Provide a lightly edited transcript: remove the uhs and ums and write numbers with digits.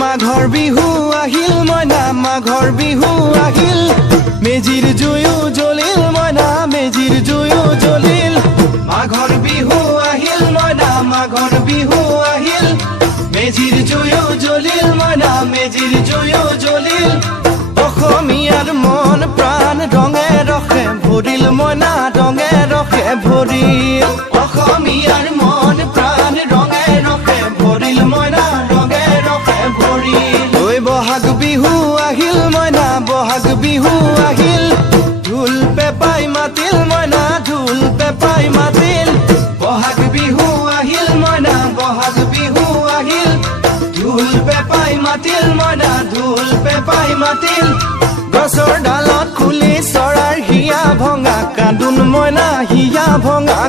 মাঘৰ বিহু আহিল মইনা মাঘৰ বিহু আহিল মেজিৰ জুয়ো জ্বলিল মইনা মেজিৰ জুয়ো জ্বলিল মাঘৰ বিহু আহিল মইনা মাঘৰ বিহু আহিল মেজিৰ জুয়ো জ্বলিল মইনা মেজিৰ জুয়ো জ্বলিল অসমীয়াৰ মন প্ৰাণ ৰঙে ৰখে ভৰিল মইনা ৰঙে ৰখে ভৰিল অসমীয়াৰ মন প্ৰাণ ৰঙে ৰখে ভৰিল মইনা ৰঙে ৰখে ভৰিল ঐ বহাগ বিহু আহিল মইনা বহাগ বিহু আহিল ঢোল পেপাই মাতিল মইনা ঢোল পেপাই মাতিল বহাগ বিহু আহিল মইনা বহাগ বিহু আহিল ঢোল পেপাই মাতিল মইনা ঢোল পেপাই মাতিল গছৰ ডালত খুলি চৰাৰ হিয়া ভঙা কান্দোন মইনা হিয়া ভঙা